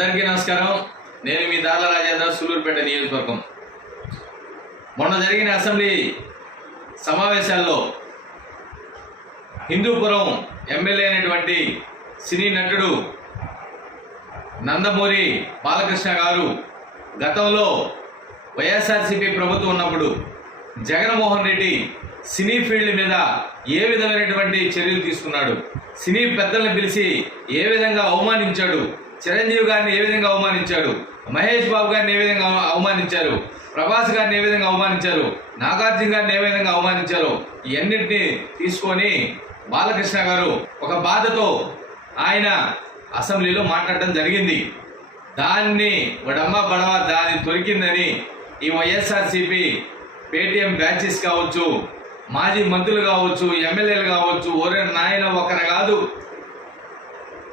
అందరికీ నమస్కారం. నేను మీ దార్ల రాజేంద్ర సూలూరుపేట నియోజకవర్గం. మొన్న జరిగిన అసెంబ్లీ సమావేశాల్లో హిందూపురం ఎమ్మెల్యే అయినటువంటి సినీ నటుడు నందమూరి బాలకృష్ణ గారు గతంలో వైఎస్ఆర్సీపీ ప్రభుత్వం ఉన్నప్పుడు జగన్మోహన్ రెడ్డి సినీ ఫీల్డ్ మీద ఏ విధమైనటువంటి చర్యలు తీసుకున్నాడు? సినీ పెద్దలను పిలిచి ఏ విధంగా అవమానించాడు? చిరంజీవి గారిని ఏ విధంగా అవమానించాడు మహేష్ బాబు గారిని ఏ విధంగా అవమానించారు? ప్రభాస్ గారిని ఏ విధంగా అవమానించారు? నాగార్జున గారిని ఏ విధంగా అవమానించారు? ఇవన్నింటినీ తీసుకొని బాలకృష్ణ గారు ఒక బాధతో ఆయన అసెంబ్లీలో మాట్లాడడం జరిగింది. దాన్ని వడమ్మ బడవ దాన్ని దొరికిందని ఈ వైఎస్ఆర్సీపీ పేటిఎం బ్యాచెస్ కావచ్చు మాజీ మంత్రులు కావచ్చు ఎమ్మెల్యేలు కావచ్చు ఓరే నాయన ఒకరు కాదు.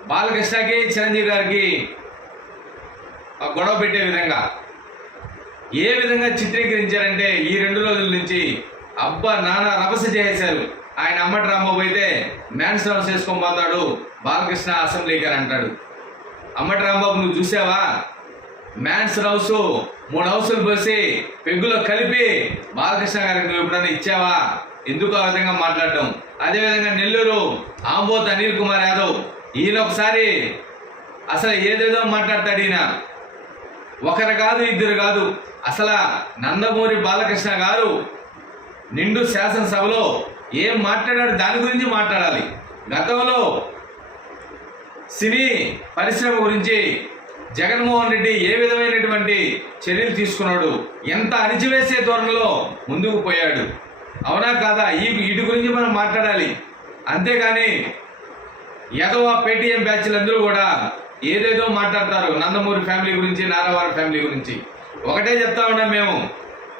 బాలకృష్ణకి చిరంజీవి గారికి ఆ గొడవ పెట్టే విధంగా. ఏ విధంగా చిత్రీకరించారంటే ఈ రెండు రోజుల నుంచి అబ్బా నాన్న రభస చేసేశారు. ఆయన అమ్మటి రాంబాబు అయితే మ్యాన్స్ హౌస్ చేసుకొని పోతాడు బాలకృష్ణ అసెంబ్లీ గారు అంటాడు. అమ్మటి రాంబాబు నువ్వు చూసావా? మ్యాన్స్ హౌస్ మూడు హౌసులు పోసి పెగ్గులో కలిపి బాలకృష్ణ గారికి నువ్వు ఎప్పుడైనా ఇచ్చావా? ఎందుకు ఆ విధంగా మాట్లాడటం అదేవిధంగా నెల్లూరు ఆంబోత్ అనిల్ కుమార్ యాదవ్ ఈయన ఒకసారి అసలు ఏదేదో మాట్లాడతాడు ఈయన. ఒకరు కాదు ఇద్దరు కాదు. అసలు నందమూరి బాలకృష్ణ గారు నిండు శాసనసభలో ఏం మాట్లాడాడు దాని గురించి మాట్లాడాలి. గతంలో సినీ పరిశ్రమ గురించి జగన్మోహన్ రెడ్డి ఏ విధమైనటువంటి చర్యలు తీసుకున్నాడు? ఎంత అణిచివేసే ధోరణిలో ముందుకు పోయాడు? అవునా కాదా? ఈ వీటి గురించి మనం మాట్లాడాలి. అంతేగాని యదవ పేటీఎం బ్యాచ్లందరూ కూడా ఏదేదో మాట్లాడతారు నందమూరి ఫ్యామిలీ గురించి నారావారి ఫ్యామిలీ గురించి. ఒకటే చెప్తా ఉన్నాం మేము.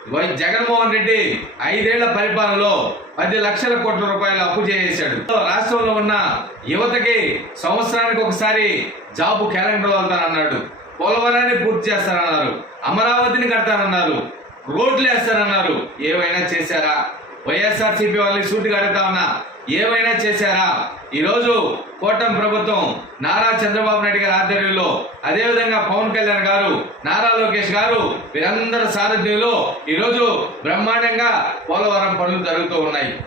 వై- జగన్మోహన్ రెడ్డి ఐదేళ్ళ పరిపాలనలో పది లక్షల కోట్ల రూపాయలు అప్పు చేసేశాడు. రాష్ట్రంలో ఉన్న యువతకి సంవత్సరానికి ఒకసారి జాబ్ క్యాలెండర్ వెళ్తానన్నాడు. పోలవరాన్ని పూర్తి చేస్తారన్నారు అమరావతిని కడతానన్నారు. రోడ్లు వేస్తారన్నారు ఏవైనా చేశారా? వైఎస్ఆర్సీపీ వాళ్ళని సూటిగా అడుగుతా ఉన్నా. ఏమైనా చేశారా? ఈరోజు కోటం ప్రభుత్వం నారా చంద్రబాబు నాయుడు గారి ఆధ్వర్యంలో అదేవిధంగా పవన్ కళ్యాణ్ గారు నారా లోకేష్ గారు వీరందరి సారథ్యంలో ఈరోజు బ్రహ్మాండంగా పోలవరం పనులు జరుగుతూ ఉన్నాయి.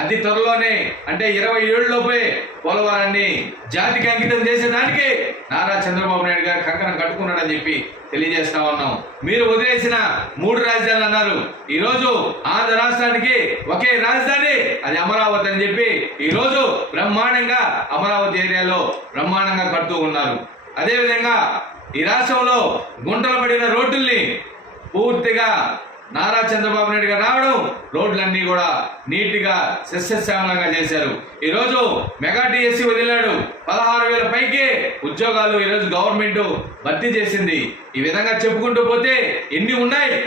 అతి త్వరలోనే అంటే ఇరవై ఏళ్ళలోపే పోలవరాన్ని జాతికి అంకితం చేసేదానికి నారా చంద్రబాబు నాయుడు గారు కంకణం కట్టుకున్నాడని చెప్పి తెలియజేస్తా ఉన్నాం. మీరు వదిలేసిన మూడు రాజధానులు అన్నారు. ఈరోజు ఆంధ్ర రాష్ట్రానికి ఒకే రాజధాని అది అమరావతి అని చెప్పి ఈరోజు బ్రహ్మాండంగా అమరావతి ఏరియాలో బ్రహ్మాండంగా కడుతూ ఉన్నారు. అదేవిధంగా ఈ రాష్ట్రంలో గుంటలు పడిన రోడ్డుల్ని పూర్తిగా నారా చంద్రబాబు నాయుడు గారు రావడం రోడ్లన్నీ కూడా నీట్గా సస్యశ్యామలంగా చేశారు. ఈరోజు మెగా టీఎస్సీ వదిలాడు. పదహారు వేల పైకే ఉద్యోగాలు ఈరోజు గవర్నమెంట్ భర్తీ చేసింది. ఈ విధంగా చెప్పుకుంటూ పోతే ఎన్ని ఉన్నాయి?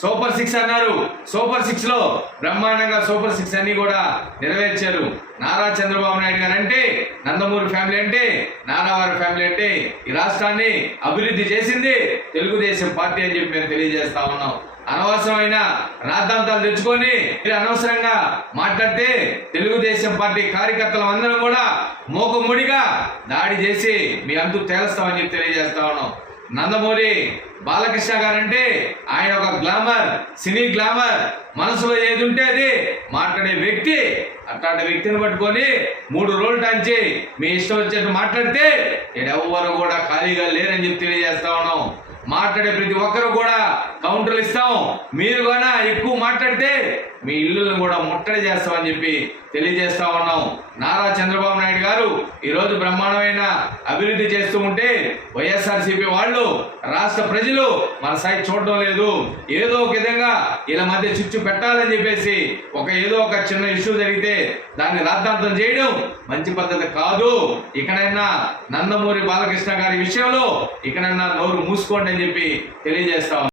సూపర్ సిక్స్ అన్నారు. సూపర్ సిక్స్లో బ్రహ్మాండంగా సూపర్ సిక్స్ అన్ని కూడా నెరవేర్చారు. నారా చంద్రబాబు నాయుడు గారు అంటే నందమూరి ఫ్యామిలీ అంటే నారావారి ఫ్యామిలీ అంటే ఈ రాష్ట్రాన్ని అభివృద్ధి చేసింది తెలుగుదేశం పార్టీ అని చెప్పి మేము తెలియజేస్తా ఉన్నాం. అనవసరమైన రాద్ధాంతాలు తెచ్చుకొని మీరు అనవసరంగా మాట్లాడితే తెలుగుదేశం పార్టీ కార్యకర్తలు అందరం కూడా మోకముడిగా దాడి చేసి మీ అందుకు తేలుస్తామని చెప్పి తెలియజేస్తా ఉన్నాం. నందమూరి బాలకృష్ణ గారంటే ఆయన ఒక గ్లామర్ సినీ గ్లామర్. మనసులో ఏది ఉంటే అది మాట్లాడే వ్యక్తి. అట్లాంటి వ్యక్తిని పట్టుకొని మూడు రోజులు టాంచి మీ ఇష్టం వచ్చేట్టు మాట్లాడితే ఎవ్వరు కూడా ఖాళీగా లేరని చెప్పి తెలియజేస్తా ఉన్నాం. మాట్లాడే ప్రతి ఒక్కరు కూడా కౌంటర్లు ఇస్తాం. మీరు కూడా ఎక్కువ మాట్లాడితే మీ ఇల్లులను కూడా ముట్టడి చేస్తామని చెప్పి తెలియజేస్తా ఉన్నాం. నారా చంద్రబాబు నాయుడు గారు ఈరోజు బ్రహ్మాండమైన అభివృద్ధి చేస్తూ ఉంటే వైఎస్ఆర్సీపీ వాళ్ళు రాష్ట్ర ప్రజలు మన సైట్ చూడడం లేదు. ఏదో ఒక విధంగా ఇలా మధ్య చిచ్చు పెట్టాలని చెప్పేసి ఒక ఏదో ఒక చిన్న ఇష్యూ జరిగితే దాన్ని రాద్ధాంతం చేయడం మంచి పద్ధతి కాదు. ఇకనైనా నందమూరి బాలకృష్ణ గారి విషయంలో ఇకనైనా నోరు మూసుకోండి అని చెప్పి తెలియజేస్తా